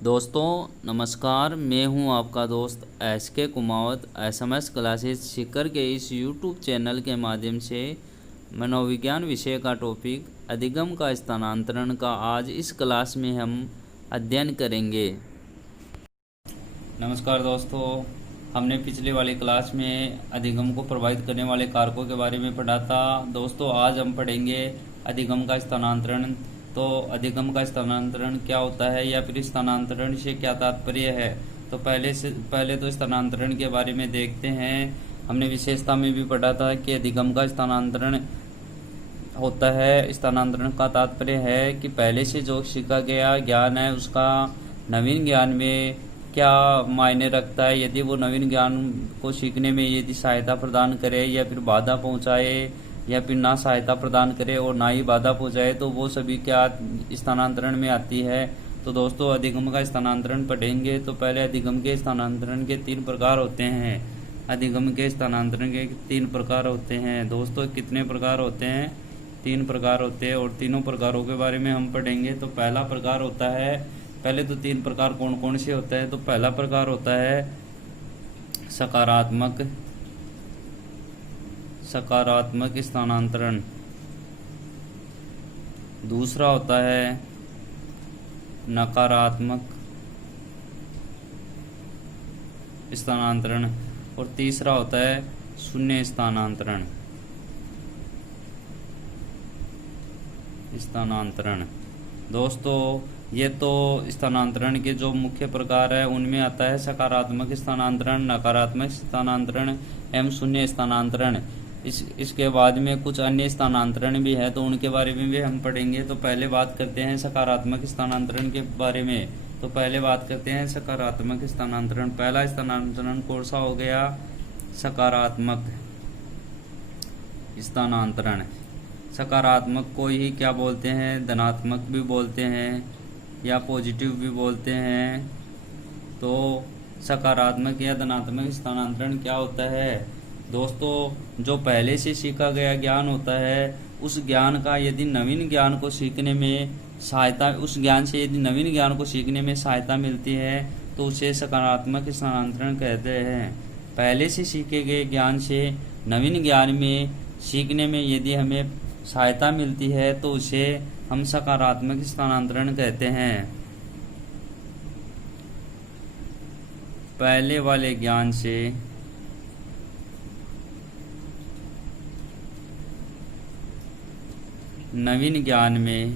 दोस्तों नमस्कार, मैं हूं आपका दोस्त SK Kumawat. SMS classes Sikar के इस यूट्यूब चैनल के माध्यम से मनोविज्ञान विषय का टॉपिक अधिगम का स्थानांतरण का आज इस क्लास में हम अध्ययन करेंगे। नमस्कार दोस्तों, हमने पिछले वाली क्लास में अधिगम को प्रभावित करने वाले कारकों के बारे में पढ़ा था। दोस्तों आज हम पढ़ेंगे अधिगम का स्थानांतरण। तो अधिगम का स्थानांतरण क्या होता है या फिर स्थानांतरण से क्या तात्पर्य है। तो पहले तो स्थानांतरण के बारे में देखते हैं। हमने विशेषता में भी पढ़ा था कि अधिगम का स्थानांतरण होता है। स्थानांतरण का तात्पर्य है कि पहले से जो सीखा गया ज्ञान है उसका नवीन ज्ञान में क्या मायने रखता है, यदि वो नवीन ज्ञान को सीखने में यदि सहायता प्रदान करे या फिर बाधा पहुंचाए या फिर ना सहायता प्रदान करे और ना ही बाधा पहुंचाए, तो वो सभी क्या स्थानांतरण में आती है। तो दोस्तों अधिगम का स्थानांतरण पढ़ेंगे। तो पहले अधिगम के स्थानांतरण के 3 प्रकार होते हैं। अधिगम के स्थानांतरण के 3 प्रकार होते हैं। दोस्तों कितने प्रकार होते हैं? 3 प्रकार होते हैं और तीनों प्रकारों के बारे में हम पढ़ेंगे। तो पहला प्रकार होता है, पहले तो 3 प्रकार कौन कौन से होते हैं। तो पहला प्रकार होता है सकारात्मक स्थानांतरण। दूसरा होता है नकारात्मक स्थानांतरण और तीसरा होता है शून्य स्थानांतरण। दोस्तों ये तो स्थानांतरण के जो मुख्य प्रकार है उनमें आता है सकारात्मक स्थानांतरण, नकारात्मक स्थानांतरण एवं शून्य स्थानांतरण। इसके बाद में कुछ अन्य स्थानांतरण भी है, तो उनके बारे में भी हम पढ़ेंगे। तो पहले बात करते हैं सकारात्मक स्थानांतरण के बारे में। तो पहले बात करते हैं सकारात्मक स्थानांतरण। पहला स्थानांतरण कौन सा हो गया? सकारात्मक स्थानांतरण। सकारात्मक को ही क्या बोलते हैं? धनात्मक भी बोलते हैं या पॉजिटिव भी बोलते हैं। तो सकारात्मक या धनात्मक स्थानांतरण क्या होता है? दोस्तों जो पहले से सीखा गया ज्ञान होता है उस ज्ञान का यदि नवीन ज्ञान को सीखने में सहायता मिलती है तो उसे सकारात्मक स्थानांतरण कहते हैं। पहले से सीखे गए ज्ञान से नवीन ज्ञान में सीखने में यदि हमें सहायता मिलती है तो उसे हम सकारात्मक स्थानांतरण कहते हैं। पहले वाले ज्ञान से नवीन ज्ञान में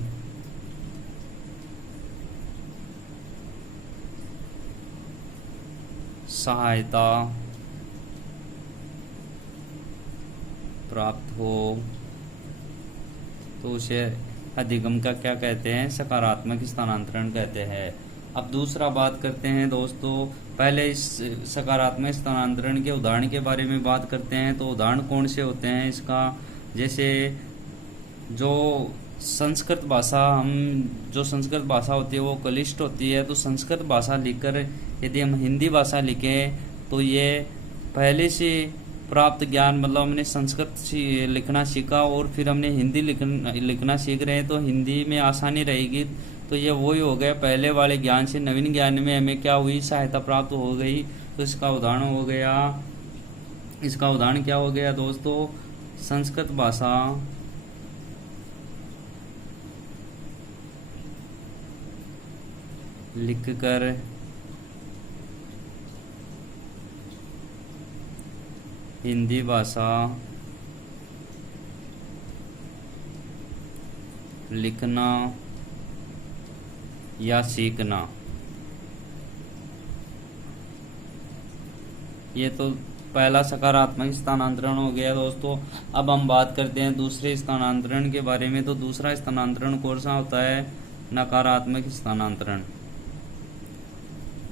सहायता प्राप्त हो तो उसे अधिगम का क्या कहते हैं? सकारात्मक स्थानांतरण कहते हैं। अब दूसरा बात करते हैं दोस्तों। पहले इस सकारात्मक स्थानांतरण के उदाहरण के बारे में बात करते हैं। तो उदाहरण कौन से होते हैं इसका? जैसे जो संस्कृत भाषा होती है वो क्लिष्ट होती है। तो संस्कृत भाषा लिखकर यदि हम हिंदी भाषा लिखें तो ये पहले से प्राप्त ज्ञान, मतलब हमने संस्कृत लिखना सीखा और फिर हमने हिंदी लिखना सीख रहे हैं तो हिंदी में आसानी रहेगी। तो ये वही हो गया, पहले वाले ज्ञान से नवीन ज्ञान में हमें क्या हुई? सहायता प्राप्त हो गई। तो इसका उदाहरण क्या हो गया दोस्तों? संस्कृत भाषा लिखकर हिंदी भाषा लिखना या सीखना। ये तो पहला सकारात्मक स्थानांतरण हो गया दोस्तों। अब हम बात करते हैं दूसरे स्थानांतरण के बारे में। तो दूसरा स्थानांतरण कौन सा होता है? नकारात्मक स्थानांतरण।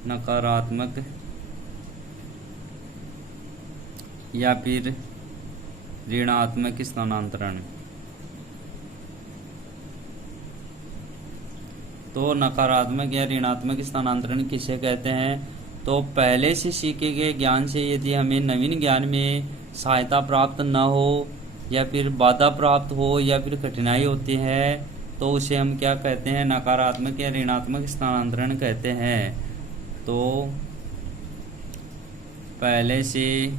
नकारात्मक या फिर ऋणात्मक स्थानांतरण। तो नकारात्मक या ऋणात्मक स्थानांतरण किसे कहते हैं? तो पहले से सीखे गए ज्ञान से यदि हमें नवीन ज्ञान में सहायता प्राप्त न हो या फिर बाधा प्राप्त हो या फिर कठिनाई होती है तो उसे हम क्या कहते हैं, नकारात्मक या ऋणात्मक स्थानांतरण कहते हैं। तो पहले से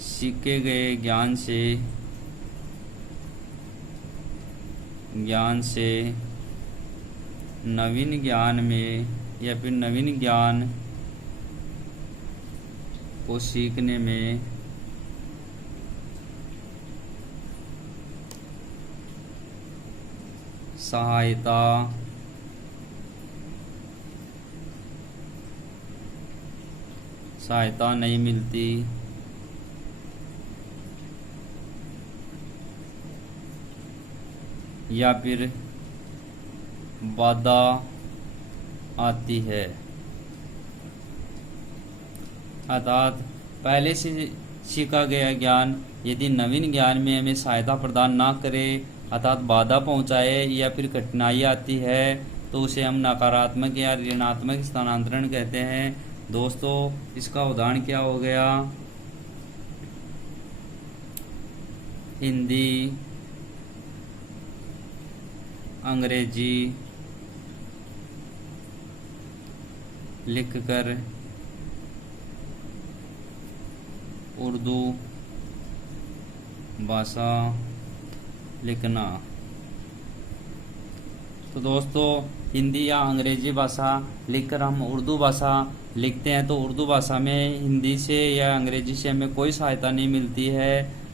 सीखे गए ज्ञान से नवीन ज्ञान में या फिर नवीन ज्ञान को सीखने में सहायता नहीं मिलती, या फिर बाधा आती है। अर्थात पहले से सीखा गया ज्ञान यदि नवीन ज्ञान में हमें सहायता प्रदान ना करे, अर्थात बाधा पहुंचाए या फिर कठिनाई आती है, तो उसे हम नकारात्मक या ऋणात्मक स्थानांतरण कहते हैं। दोस्तों इसका उदाहरण क्या हो गया, हिंदी, अंग्रेजी लिखकर उर्दू भाषा लिखना। तो दोस्तों हिंदी या अंग्रेजी भाषा लिखकर हम उर्दू भाषा लिखते हैं, तो उर्दू भाषा में हिंदी से या अंग्रेजी से हमें कोई सहायता नहीं मिलती है,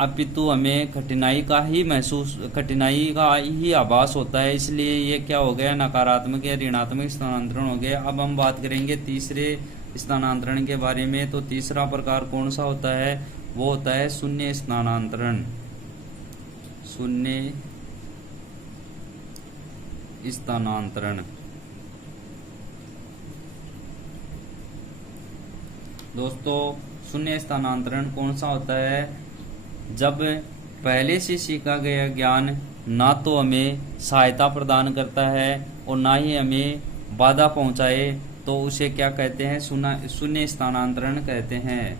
अपितु हमें कठिनाई का ही आभास होता है। इसलिए ये क्या हो गया, नकारात्मक या ऋणात्मक स्थानांतरण हो गया। अब हम बात करेंगे तीसरे स्थानांतरण के बारे में। तो तीसरा प्रकार कौन सा होता है, वो होता है शून्य स्थानांतरण। शून्य स्थानांतरण दोस्तों शून्य स्थानांतरण कौन सा होता है, जब पहले से सीखा गया ज्ञान ना तो हमें सहायता प्रदान करता है और ना ही हमें बाधा पहुंचाए, तो उसे क्या कहते हैं, शून्य स्थानांतरण कहते हैं।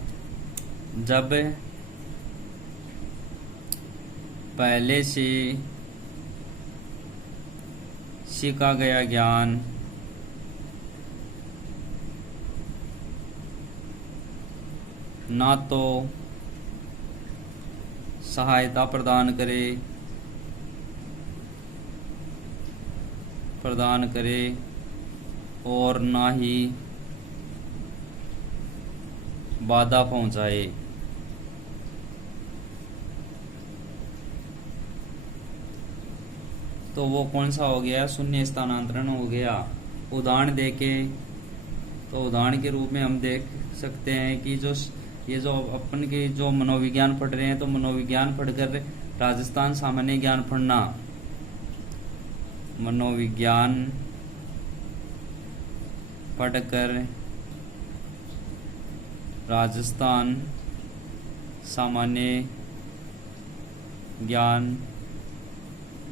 जब पहले से सीखा गया ज्ञान ना तो सहायता प्रदान करे और ना ही बाधा पहुंचाए, तो वो कौन सा हो गया, शून्य स्थानांतरण हो गया। उदाहरण देके तो उदाहरण के रूप में हम देख सकते हैं कि ये जो अपन के जो मनोविज्ञान पढ़ रहे हैं, तो मनोविज्ञान पढ़कर राजस्थान सामान्य ज्ञान पढ़ना, मनोविज्ञान पढ़कर राजस्थान सामान्य ज्ञान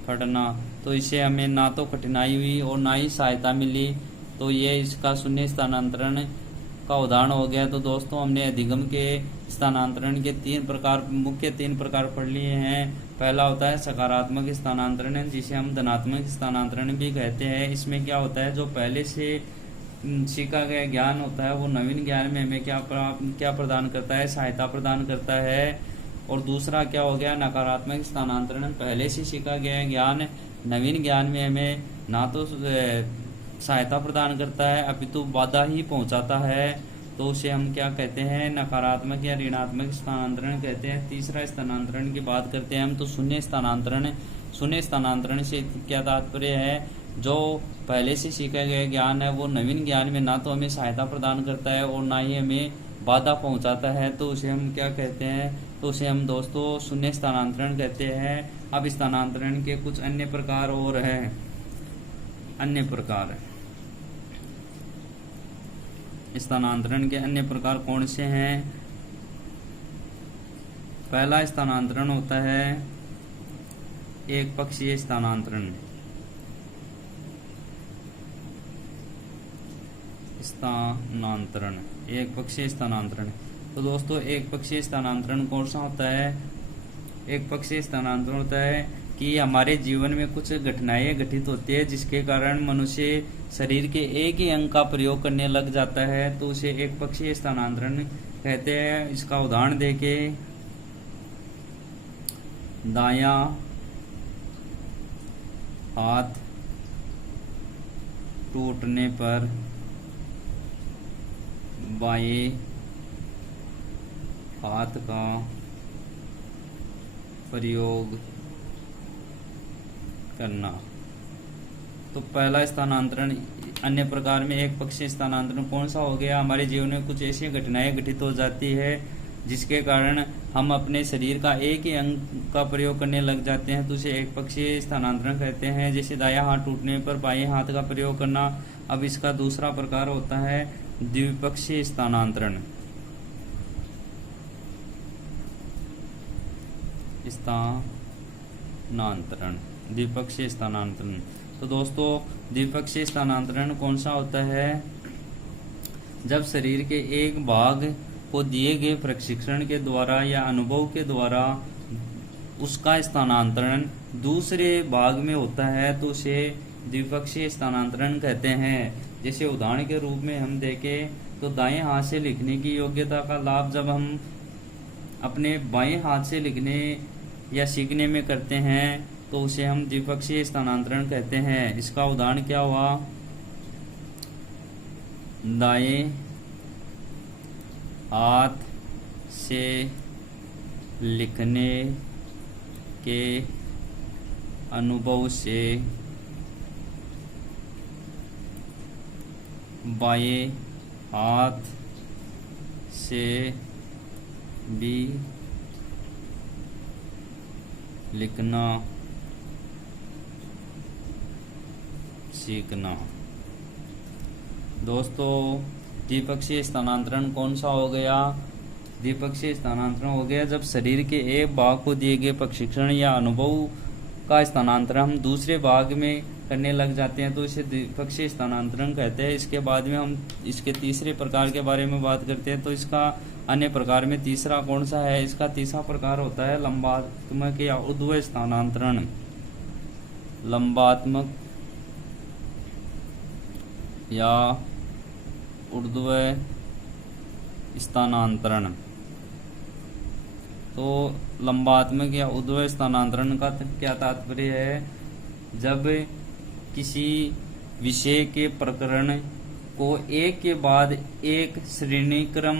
पढ़ना, तो इसे हमें ना तो कठिनाई हुई और ना ही सहायता मिली, तो ये इसका शून्य स्थानांतरण का उदाहरण हो गया। तो दोस्तों हमने अधिगम के स्थानांतरण के मुख्य तीन प्रकार पढ़ लिए हैं। पहला होता है सकारात्मक स्थानांतरण, जिसे हम धनात्मक स्थानांतरण भी कहते हैं। इसमें क्या होता है, जो पहले से सीखा गया ज्ञान होता है वो नवीन ज्ञान में हमें क्या प्रदान करता है, सहायता प्रदान करता है। और दूसरा क्या हो गया, नकारात्मक स्थानांतरण, पहले से सीखा गया ज्ञान नवीन ज्ञान में हमें ना तो सहायता प्रदान करता है अपितु बाधा ही पहुंचाता है, तो उसे हम क्या कहते हैं, नकारात्मक या ऋणात्मक स्थानांतरण कहते हैं। तीसरा स्थानांतरण की बात करते हैं हम, तो शून्य स्थानांतरण। शून्य स्थानांतरण से क्या तात्पर्य है, जो पहले से सीखा गया ज्ञान है वो नवीन ज्ञान में ना तो हमें सहायता प्रदान करता है और ना ही हमें बाधा पहुंचाता है, तो उसे हम क्या कहते हैं, तो उसे हम दोस्तों शून्य स्थानांतरण कहते हैं। अब स्थानांतरण के कुछ अन्य प्रकार और हैं। अन्य प्रकार स्थानांतरण के अन्य प्रकार कौन से हैं, पहला स्थानांतरण होता है एक पक्षीय स्थानांतरण। एक पक्षीय स्थानांतरण। तो दोस्तों एक पक्षीय स्थानांतरण कौन सा होता है, एक पक्षीय स्थानांतरण होता है कि हमारे जीवन में कुछ घटनाएं घटित होती है जिसके कारण मनुष्य शरीर के एक ही अंग का प्रयोग करने लग जाता है, तो उसे एक पक्षीय स्थानांतरण कहते हैं। इसका उदाहरण देके, दायां हाथ टूटने पर बाएं हाथ का प्रयोग करना। तो पहला स्थानांतरण अन्य प्रकार में एक पक्षीय स्थानांतरण कौन सा हो गया? हमारे जीवन में कुछ ऐसी घटनाएं घटित हो जाती है जिसके कारण हम अपने शरीर का एक ही अंग का प्रयोग करने लग जाते हैं, तो उसे एक पक्षीय स्थानांतरण कहते हैं। जैसे दायां हाथ टूटने पर बाएं हाथ का प्रयोग करना। अब इसका दूसरा प्रकार होता है द्विपक्षीय स्थानांतरण। द्विपक्षीय स्थानांतरण। तो दोस्तों, द्विपक्षीय स्थानांतरण कौन सा होता है? जब शरीर के एक भाग को दिए गए प्रशिक्षण के द्वारा या अनुभव के द्वारा उसका स्थानांतरण दूसरे भाग में होता है, तो उसे द्विपक्षीय स्थानांतरण कहते हैं। जैसे उदाहरण के रूप में हम देखें तो दाएं हाथ से लिखने की योग्यता का लाभ जब हम अपने बाएं हाथ से लिखने या सीखने में करते हैं, तो उसे हम द्विपक्षीय स्थानांतरण कहते हैं। इसका उदाहरण क्या हुआ? दाएं हाथ से लिखने के अनुभव से बाएं हाथ से भी लिखना सीखना। दोस्तों, द्विपक्षीय स्थानांतरण कौन सा हो गया? द्विपक्षीय स्थानांतरण हो गया जब शरीर के एक भाग को दिए गए प्रशिक्षण या अनुभव का स्थानांतरण हम दूसरे भाग में करने लग जाते हैं, तो इसे द्विपक्षीय स्थानांतरण कहते हैं। इसके बाद में हम इसके तीसरे प्रकार के बारे में बात करते हैं। तो इसका अन्य प्रकार में तीसरा कौन सा है? इसका तीसरा प्रकार होता है लंबात्मक या ऊर्ध्व स्थानांतरण। लंबात्मक या ऊर्ध्व स्थानांतरण। तो लंबात्मक या ऊर्ध्व स्थानांतरण का क्या तात्पर्य है? जब किसी विषय के प्रकरण को एक के बाद एक श्रेणी क्रम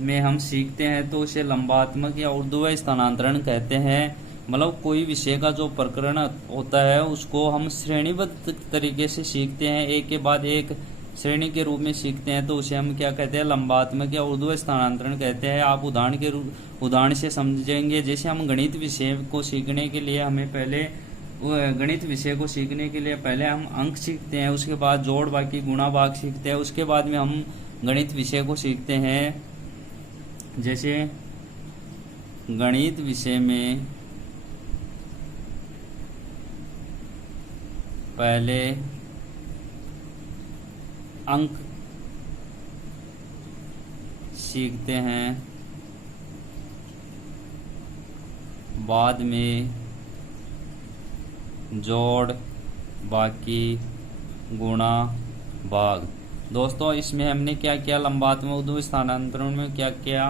में हम सीखते हैं, तो उसे लंबात्मक या ऊर्ध्व स्थानांतरण कहते हैं। मतलब कोई विषय का जो प्रकरण होता है उसको हम श्रेणीबद्ध तरीके से सीखते हैं, एक के बाद एक श्रेणी के रूप में सीखते हैं, तो उसे हम क्या कहते हैं? लंबात्मक या ऊर्ध्व स्थानांतरण कहते हैं। आप उदाहरण से समझेंगे। जैसे हम गणित विषय को सीखने के लिए हम अंक सीखते हैं, उसके बाद जोड़ बाकी गुणा भाग सीखते हैं, उसके बाद में हम गणित विषय को सीखते हैं। जैसे गणित विषय में पहले अंक सीखते हैं, बाद में जोड़ बाकी गुणा भाग। दोस्तों, इसमें हमने क्या किया? लंबात्मक ऊर्ध्व स्थानांतरण में क्या किया?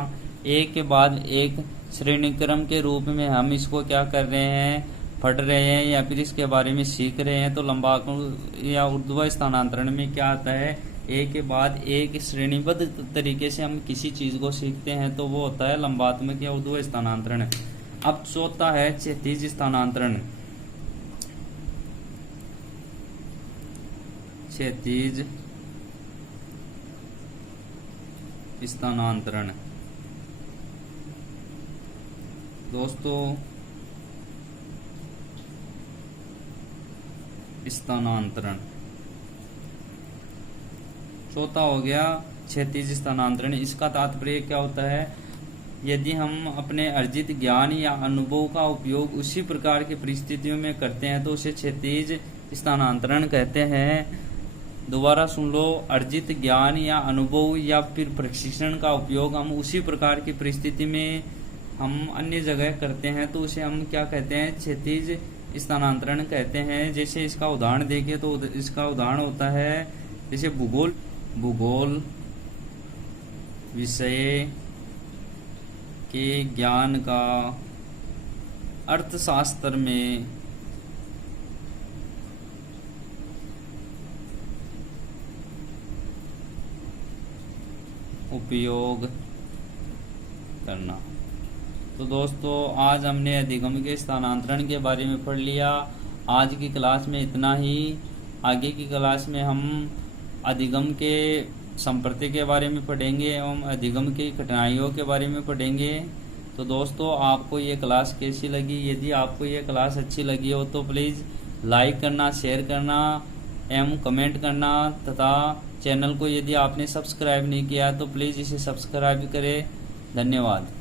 एक के बाद एक श्रेणी क्रम के रूप में हम इसको क्या कर रहे हैं? पढ़ रहे हैं या फिर इसके बारे में सीख रहे हैं। तो लंबात्मक या ऊर्ध्व स्थानांतरण में क्या आता है? एक के बाद एक श्रेणीबद्ध तरीके से हम किसी चीज को सीखते हैं, तो वो होता है लंबात्मक या ऊर्ध्व स्थानांतरण। अब चौथा है क्षैतिज स्थानांतरण। क्षैतिज स्थानांतरण। दोस्तों, स्थानांतरण चौथा हो गया क्षैतिज स्थानांतरण। इसका तात्पर्य क्या होता है? यदि हम अपने अर्जित ज्ञान या अनुभव का उपयोग उसी प्रकार की परिस्थितियों में करते हैं, तो उसे क्षैतिज स्थानांतरण कहते हैं। दोबारा सुन लो, अर्जित ज्ञान या अनुभव या फिर प्रशिक्षण का उपयोग हम उसी प्रकार की परिस्थिति में हम अन्य जगह करते हैं तो उसे हम क्या कहते हैं, क्षैतिज स्थानांतरण कहते हैं। जैसे इसका उदाहरण देखें तो इसका उदाहरण होता है जैसे भूगोल विषय के ज्ञान का अर्थशास्त्र में उपयोग करना। तो दोस्तों आज हमने अधिगम के स्थानांतरण के बारे में पढ़ लिया। आज की क्लास में इतना ही। आगे की क्लास में हम अधिगम के संप्रति के बारे में पढ़ेंगे एवं अधिगम की कठिनाइयों के बारे में पढ़ेंगे। तो दोस्तों आपको ये क्लास कैसी लगी? यदि आपको ये क्लास अच्छी लगी हो तो प्लीज़ लाइक करना, शेयर करना एवं कमेंट करना, तथा चैनल को यदि आपने सब्सक्राइब नहीं किया तो प्लीज़ इसे सब्सक्राइब करें। धन्यवाद।